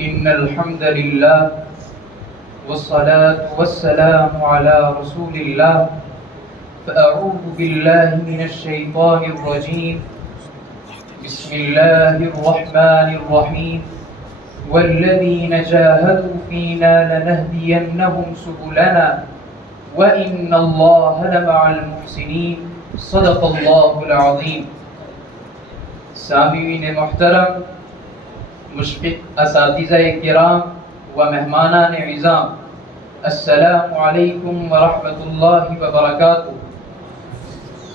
إن الحمد لله والصلاة والسلام على رسول الله فأعوذ بالله من الشيطان الرجيم بسم الله الرحمن الرحيم والذين جاهدوا فينا لنهدينهم سبلنا وإن الله لمع المحسنين صدق الله العظيم. سامعین محترم، مشفق اساتذہ کرام و مہمانان عظام، السلام علیکم ورحمۃ اللہ وبرکاتہ.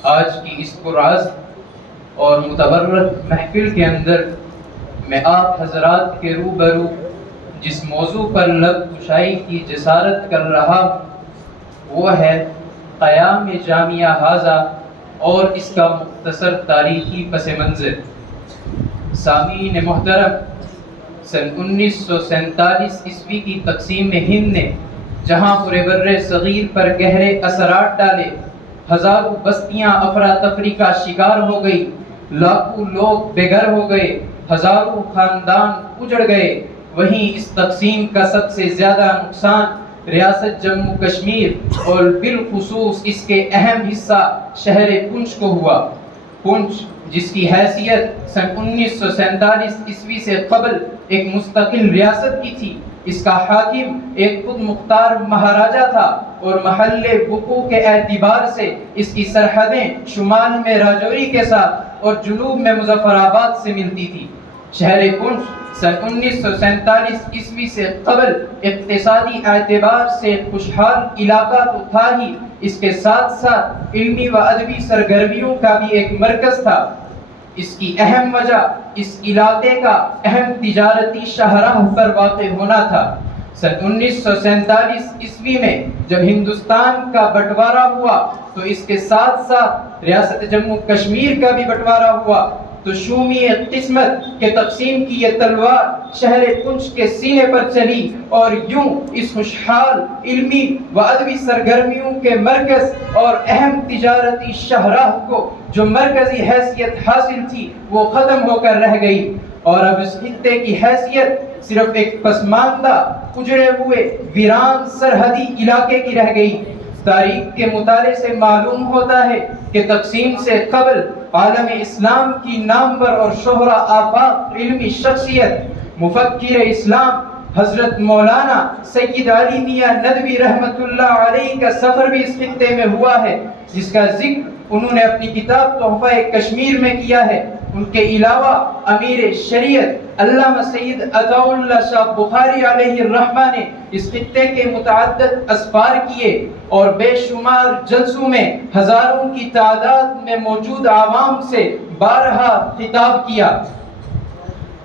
آج کی اس پرعزم اور متبرک محفل کے اندر میں آپ حضرات کے روبرو جس موضوع پر لب کشائی کی جسارت کر رہا ہوں وہ ہے قیام جامعہ ہاذا اور اس کا مختصر تاریخی پس منظر. سامعین محترم، سن 1947 عیسوی کی تقسیم ہند نے جہاں پورے بر صغیر پر گہرے اثرات ڈالے، ہزاروں بستیاں افراتفری کا شکار ہو گئی، لاکھوں لوگ بے گھر ہو گئے، ہزاروں خاندان اجڑ گئے، وہیں اس تقسیم کا سب سے زیادہ نقصان ریاست جموں کشمیر اور بالخصوص اس کے اہم حصہ شہر پونچھ کو ہوا. پونچھ جس کی حیثیت سن 1947 عیسوی سے قبل ایک مستقل ریاست کی تھی، اس کا حاکم ایک خود مختار مہاراجا تھا اور محل وقوع کے اعتبار سے اس کی سرحدیں شمال میں راجوری کے ساتھ اور جنوب میں مظفر آباد سے ملتی تھی. شہر پونچھ سن 1947 عیسوی سے قبل اقتصادی اعتبار سے خوشحال علاقہ تو تھا ہی، اس کے ساتھ ساتھ علمی و ادبی سرگرمیوں کا بھی ایک مرکز تھا. اس کی اہم وجہ اس علاقے کا اہم تجارتی شاہراہ پر واقع ہونا تھا. سن 1947 عیسوی میں جب ہندوستان کا بٹوارہ ہوا تو اس کے ساتھ ساتھ ریاست جموں کشمیر کا بھی بٹوارہ ہوا تو شومی قسمت کے تقسیم کی یہ تلوار شہر پونچھ کے سینے پر چلی اور یوں اس خوشحال علمی و ادبی سرگرمیوں کے مرکز اور اہم تجارتی شاہراہ کو جو مرکزی حیثیت حاصل تھی وہ ختم ہو کر رہ گئی اور اب اس خطے کی حیثیت صرف ایک پسماندہ اجڑے ہوئے ویران سرحدی علاقے کی رہ گئی. تاریخ کے مطالعے سے معلوم ہوتا ہے کہ تقسیم سے قبل عالم اسلام کی نامور اور شہرہ آفاق علمی شخصیت مفکر اسلام حضرت مولانا سید علی میاں ندوی رحمت اللہ علیہ کا سفر بھی اس خطے میں ہوا ہے، جس کا ذکر انہوں نے اپنی کتاب تحفہ کشمیر میں کیا ہے. ان کے علاوہ امیر شریعت علامہ سید عطا اللہ شاہ بخاری علیہ الرحمہ نے اس خطے کے متعدد اسفار کیے اور بے شمار جلسوں میں ہزاروں کی تعداد میں موجود عوام سے بارہا خطاب کیا.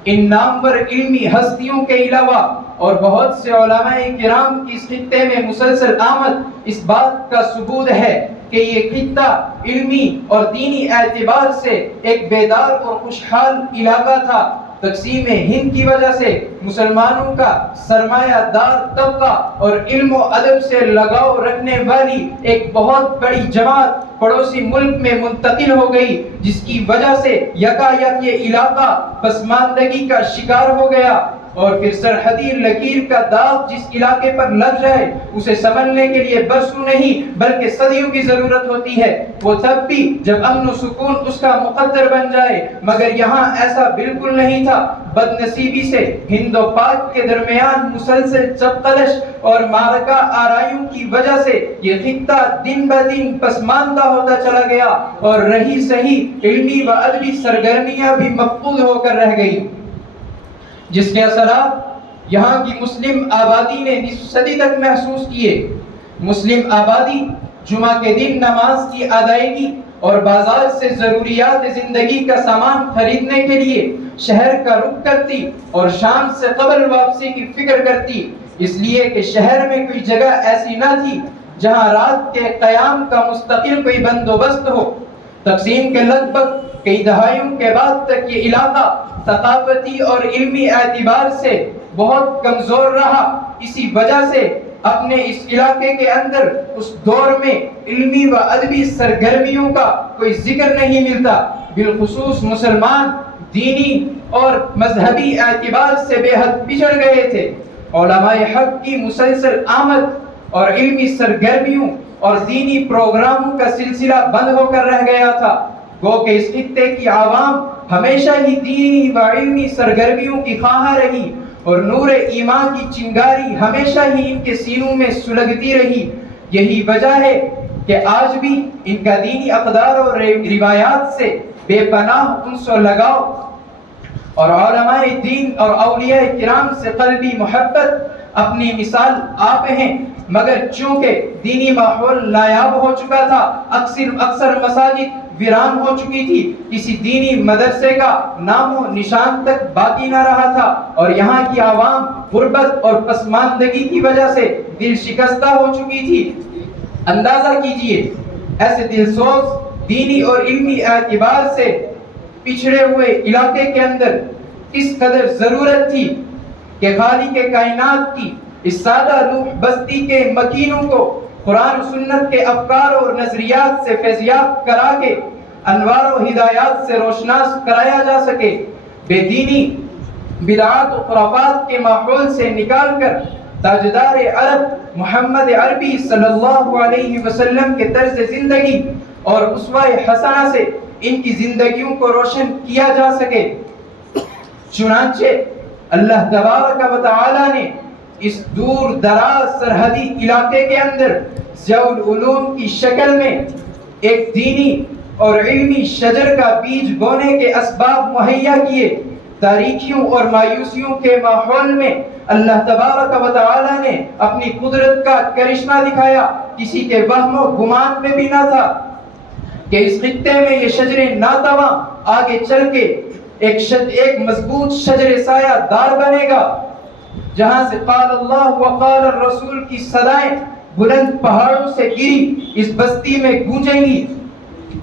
ان نامور علمی ہستیوں کے علاوہ اور بہت سے علماء کرام کی اس خطے میں مسلسل آمد اس بات کا ثبوت ہے کہ یہ خطہ علمی اور دینی اعتبار سے ایک بیدار اور خوشحال علاقہ تھا. تقسیم ہند کی وجہ سے مسلمانوں کا سرمایہ دار طبقہ اور علم و ادب سے لگاؤ رکھنے والی ایک بہت بڑی جماعت پڑوسی ملک میں منتقل ہو گئی، جس کی وجہ سے یکایک یہ علاقہ پسماندگی کا شکار ہو گیا اور پھر سرحدی لکیر کا داغ جس علاقے پر لگ جائے اسے سنبھلنے کے لیے برسوں نہیں بلکہ صدیوں کی ضرورت ہوتی ہے، وہ تب بھی جب امن و سکون اس کا مقدر بن جائے. مگر یہاں ایسا بالکل نہیں تھا. بد نصیبی سے ہند و پاک کے درمیان مسلسل چپقلش اور معرکہ آرائیوں کی وجہ سے یہ خطہ دن بدن پسماندہ ہوتا چلا گیا اور رہی صحیح علمی و ادبی سرگرمیاں بھی مفقود ہو کر رہ گئی، جس کے اثرات یہاں کی مسلم آبادی نے نصف صدی تک محسوس کیے. مسلم آبادی جمعہ کے دن نماز کی ادائیگی اور بازار سے ضروریات زندگی کا سامان خریدنے کے لیے شہر کا رخ کرتی اور شام سے قبل واپسی کی فکر کرتی، اس لیے کہ شہر میں کوئی جگہ ایسی نہ تھی جہاں رات کے قیام کا مستقل کوئی بندوبست ہو. تقسیم کے لگ بھگ کئی دہائیوں کے بعد تک یہ علاقہ ثقافتی اور علمی اعتبار سے بہت کمزور رہا. اسی وجہ سے اپنے اس علاقے کے اندر اس دور میں علمی و ادبی سرگرمیوں کا کوئی ذکر نہیں ملتا. بالخصوص مسلمان دینی اور مذہبی اعتبار سے بے حد پچھڑ گئے تھے۔ علماء حق کی مسلسل آمد اور علمی سرگرمیوں اور دینی پروگراموں کا سلسلہ بند ہو کر رہ گیا تھا۔ گو کہ اس خطے کی عوام ہمیشہ ہی دینی و علمی سرگرمیوں کی خواہاں رہی اور نور ایمان کی چنگاری ہمیشہ ہی ان کے سینوں میں سلگتی رہی۔ یہی وجہ ہے کہ آج بھی ان کا دینی اقدار اور روایات سے بے پناہ انس و لگاؤ اور علماء دین اور اولیاء کرام سے قلبی محبت اپنی مثال آپ ہیں، مگر چونکہ دینی ماحول نایاب ہو چکا تھا، اکثر مساجد ویران ہو چکی تھی، کسی دینی مدرسے کا نام و نشان تک باقی نہ رہا تھا، اور یہاں کی عوام غربت اور پسماندگی کی وجہ سے دل شکستہ ہو چکی تھی۔ اندازہ کیجئے ایسے دلسوز دینی اور علمی اعتبار سے پچھڑے ہوئے علاقے کے اندر کس قدر ضرورت تھی کہ خالق کائنات کی اس سادہ روح بستی کے مکینوں کو قرآن و سنت کے افکار اور نظریات سے فیضیاب کرا کے انوار و ہدایات سے روشناس کرایا جا سکے، بے دینی بدعات و خرافات کے ماحول سے نکال کر تاجدار عرب محمد عربی صلی اللہ علیہ وسلم کے طرز زندگی اور اسوہ حسنہ سے ان کی زندگیوں کو روشن کیا جا سکے۔ چنانچہ اللہ تبارک و تعالی نے اس دور دراز سرحدی علاقے کے اندر ضیاء العلوم کی شکل میں ایک دینی اور علمی شجر کا بیج بونے کے اسباب مہیا کیے۔ تاریکیوں اور مایوسیوں کے ماحول میں اللہ تبارک و تعالی نے اپنی قدرت کا کرشمہ دکھایا۔ کسی کے وہم و گمان میں بھی نہ تھا کہ اس خطے میں یہ شجر ناتواں آگے چل کے ایک مضبوط شجر سایہ دار بنے گا، جہاں سے قال اللہ وقال الرسول کی صدائیں بلند پہاڑوں سے گری اس بستی میں گونجیں گی۔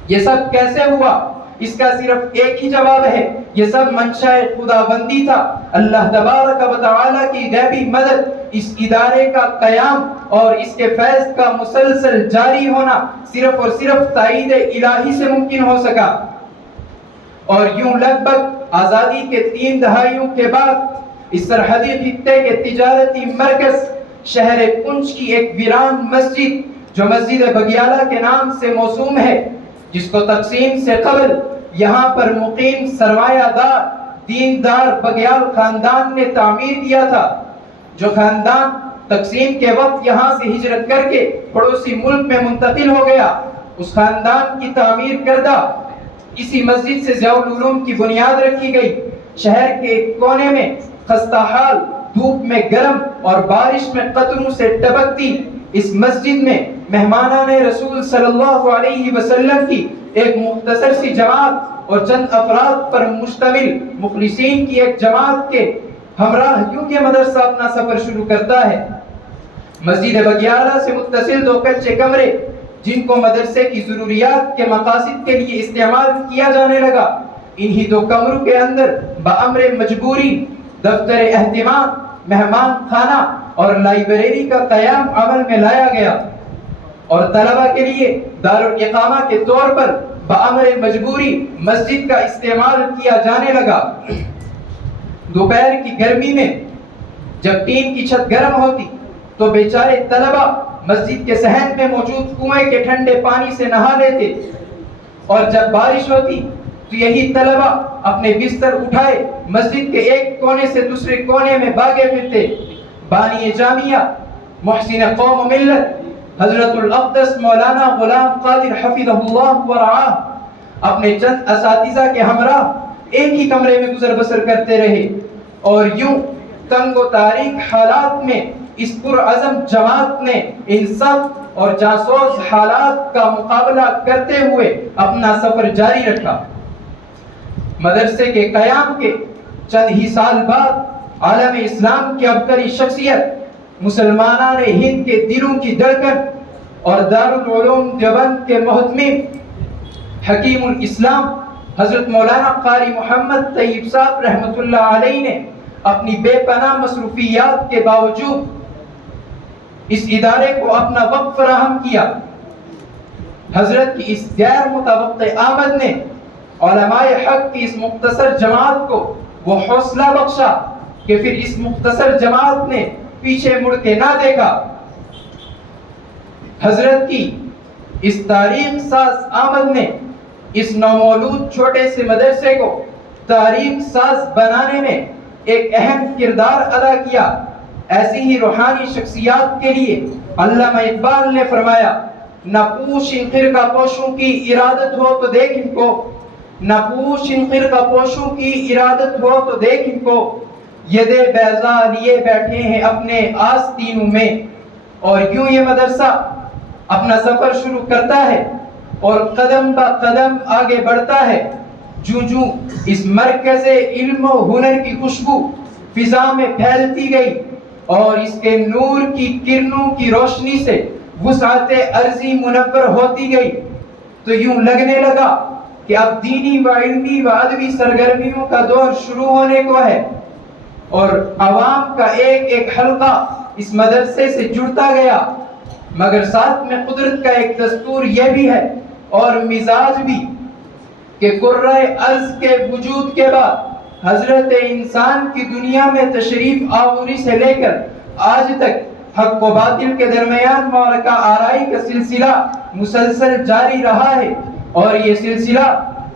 یہ سب کیسے ہوا؟ اس کا صرف ایک ہی جواب ہے، یہ سب منشاء خداوندی تھا۔ اللہ تبارک و تعالی کی غیبی مدد، اس ادارے کا قیام اور اس کے فیض کا مسلسل جاری ہونا صرف اور صرف تائید الہی سے ممکن ہو سکا۔ اور یوں لگ بھگ آزادی کے 3 دہائیوں کے بعد اس سرحدی خطے کے تجارتی مرکز شہر کنج کی ایک ویران مسجد جو مسجد بگیالہ کے نام سے موسوم ہے، جس کو تقسیم سے قبل یہاں پر مقیم سرمایہ دار دیندار بگیال خاندان نے تعمیر کیا تھا، جو خاندان تقسیم کے وقت یہاں سے ہجرت کر کے پڑوسی ملک میں منتقل ہو گیا۔ اس خاندان کی تعمیر کردہ اسی مسجد سے ضیاء العلوم کی بنیاد رکھی گئی۔ شہر کے ایک کونے میں خستہ حال دھوپ میں گرم اور بارش میں قطروں سے ٹپکتی اس مسجد میں مہمانان رسول صلی اللہ علیہ وسلم کی ایک مختصر سی جماعت اور چند افراد پر مشتمل مخلصین کی ایک جماعت کے ہمراہ یوں یہ مدرسہ اپنا سفر شروع کرتا ہے۔ مسجد بگیالہ سے متصل 2 کچے کمرے جن کو مدرسے کی ضروریات کے مقاصد کے لیے استعمال کیا جانے لگا، انہی 2 کمروں کے اندر بامر مجبوری دفتر اہتمام، مہمان خانہ اور لائبریری کا قیام عمل میں لایا گیا، اور طلبہ کے لیے دارالاقامہ کے طور پر بامر مجبوری مسجد کا استعمال کیا جانے لگا۔ دوپہر کی گرمی میں جب ٹین کی چھت گرم ہوتی تو بیچارے طلبہ مسجد کے صحن میں موجود کنویں کے ٹھنڈے پانی سے نہا لیتے، اور جب بارش ہوتی تو یہی طلبہ اپنے بستر اٹھائے مسجد کے ایک کونے سے دوسرے کونے میں بھاگے پھرتے۔ بانی جامعہ محسن قوم و ملت حضرت الاقدس مولانا غلام قادر حفظہ اللہ ورعاہ اپنے چند اساتذہ کے ہمراہ ایک ہی کمرے میں گزر بسر کرتے رہے، اور یوں تنگ و تاریک حالات میں اس پرعزم جماعت نے ان سخت اور جاسوس حالات کا مقابلہ کرتے ہوئے اپنا سفر جاری رکھا۔ مدرسے کے قیام کے چند ہی سال بعد عالم اسلام کی عبقری شخصیت، مسلمانان ہند کے دلوں کی دھڑکن اور دارالعلوم دیوبند کے محتمم حکیم الاسلام حضرت مولانا قاری محمد طیب صاحب رحمۃ اللہ علیہ نے اپنی بے پناہ مصروفیات کے باوجود اس ادارے کو اپنا وقت فراہم کیا۔ حضرت کی اس غیر متوقع آمد نے علماء حق کی اس مختصر جماعت کو وہ حوصلہ بخشا کہ پھر اس مختصر جماعت نے پیچھے مڑ کے نہ دیکھا۔ حضرت کی اس تاریخ ساز آمد نے اس نومولود چھوٹے سے مدرسے کو تاریخ ساز بنانے میں ایک اہم کردار ادا کیا۔ ایسی ہی روحانی شخصیات کے لیے علامہ اقبال نے فرمایا، نہ پوچھ ان خرقہ پوشوں کی ارادت ہو تو دیکھ ان کو، نہ پوچھ ان خرقہ پوشوں کی ارادت ہو تو دیکھ ان کو، ید بیضا لیے بیٹھے ہیں اپنے آستینوں میں۔ اور یوں یہ مدرسہ اپنا سفر شروع کرتا ہے اور قدم با قدم آگے بڑھتا ہے۔ جوں جوں اس مرکز علم و ہنر کی خوشبو فضا میں پھیلتی گئی اور اس کے نور کی کرنوں کی روشنی سے وسعت ارضی منور ہوتی گئی، تو یوں لگنے لگا کہ اب دینی و علمی و ادبی سرگرمیوں کا دور شروع ہونے کو ہے، اور عوام کا ایک ایک حلقہ اس مدرسے سے جڑتا گیا۔ مگر ساتھ میں قدرت کا ایک دستور یہ بھی ہے اور مزاج بھی کہ قرۂ ارض کے وجود کے بعد حضرت انسان کی دنیا میں تشریف آوری سے لے کر آج تک حق و باطل کے درمیان معرکہ آرائی کا سلسلہ مسلسل جاری رہا ہے، اور یہ سلسلہ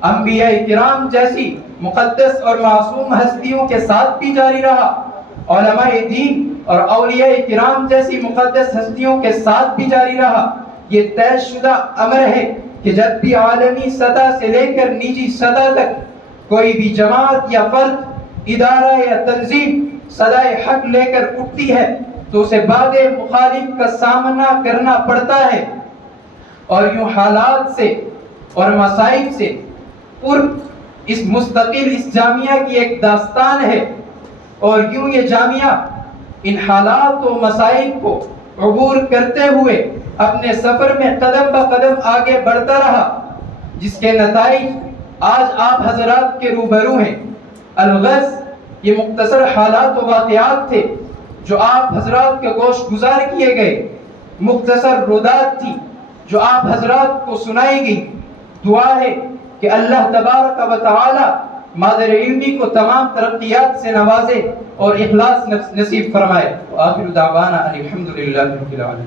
انبیاء کرام جیسی مقدس اور معصوم ہستیوں کے ساتھ بھی جاری رہا، علماء دین اور اولیاء کرام جیسی مقدس ہستیوں کے ساتھ بھی جاری رہا۔ یہ طے شدہ امر ہے کہ جب بھی عالمی سطح سے لے کر نجی سطح تک کوئی بھی جماعت یا فرد، ادارہ یا تنظیم صدائے حق لے کر اٹھتی ہے تو اسے باد مخالف کا سامنا کرنا پڑتا ہے، اور یوں حالات سے اور مصائب سے پر اس مستقل اس جامعہ کی ایک داستان ہے، اور یوں یہ جامعہ ان حالات و مصائب کو عبور کرتے ہوئے اپنے سفر میں قدم بہ قدم آگے بڑھتا رہا، جس کے نتائج آج آپ حضرات کے روبرو ہیں۔ الغرض یہ مختصر حالات و واقعات تھے جو آپ حضرات کے گوش گزار کیے گئے، مختصر رودات تھی جو آپ حضرات کو سنائی گئی۔ دعا ہے کہ اللہ تبارک و تعالی مادر علمی کو تمام ترقیات سے نوازے اور اخلاص نصیب فرمائے۔ وآخر دعوانا الحمدللہ رب العالمین۔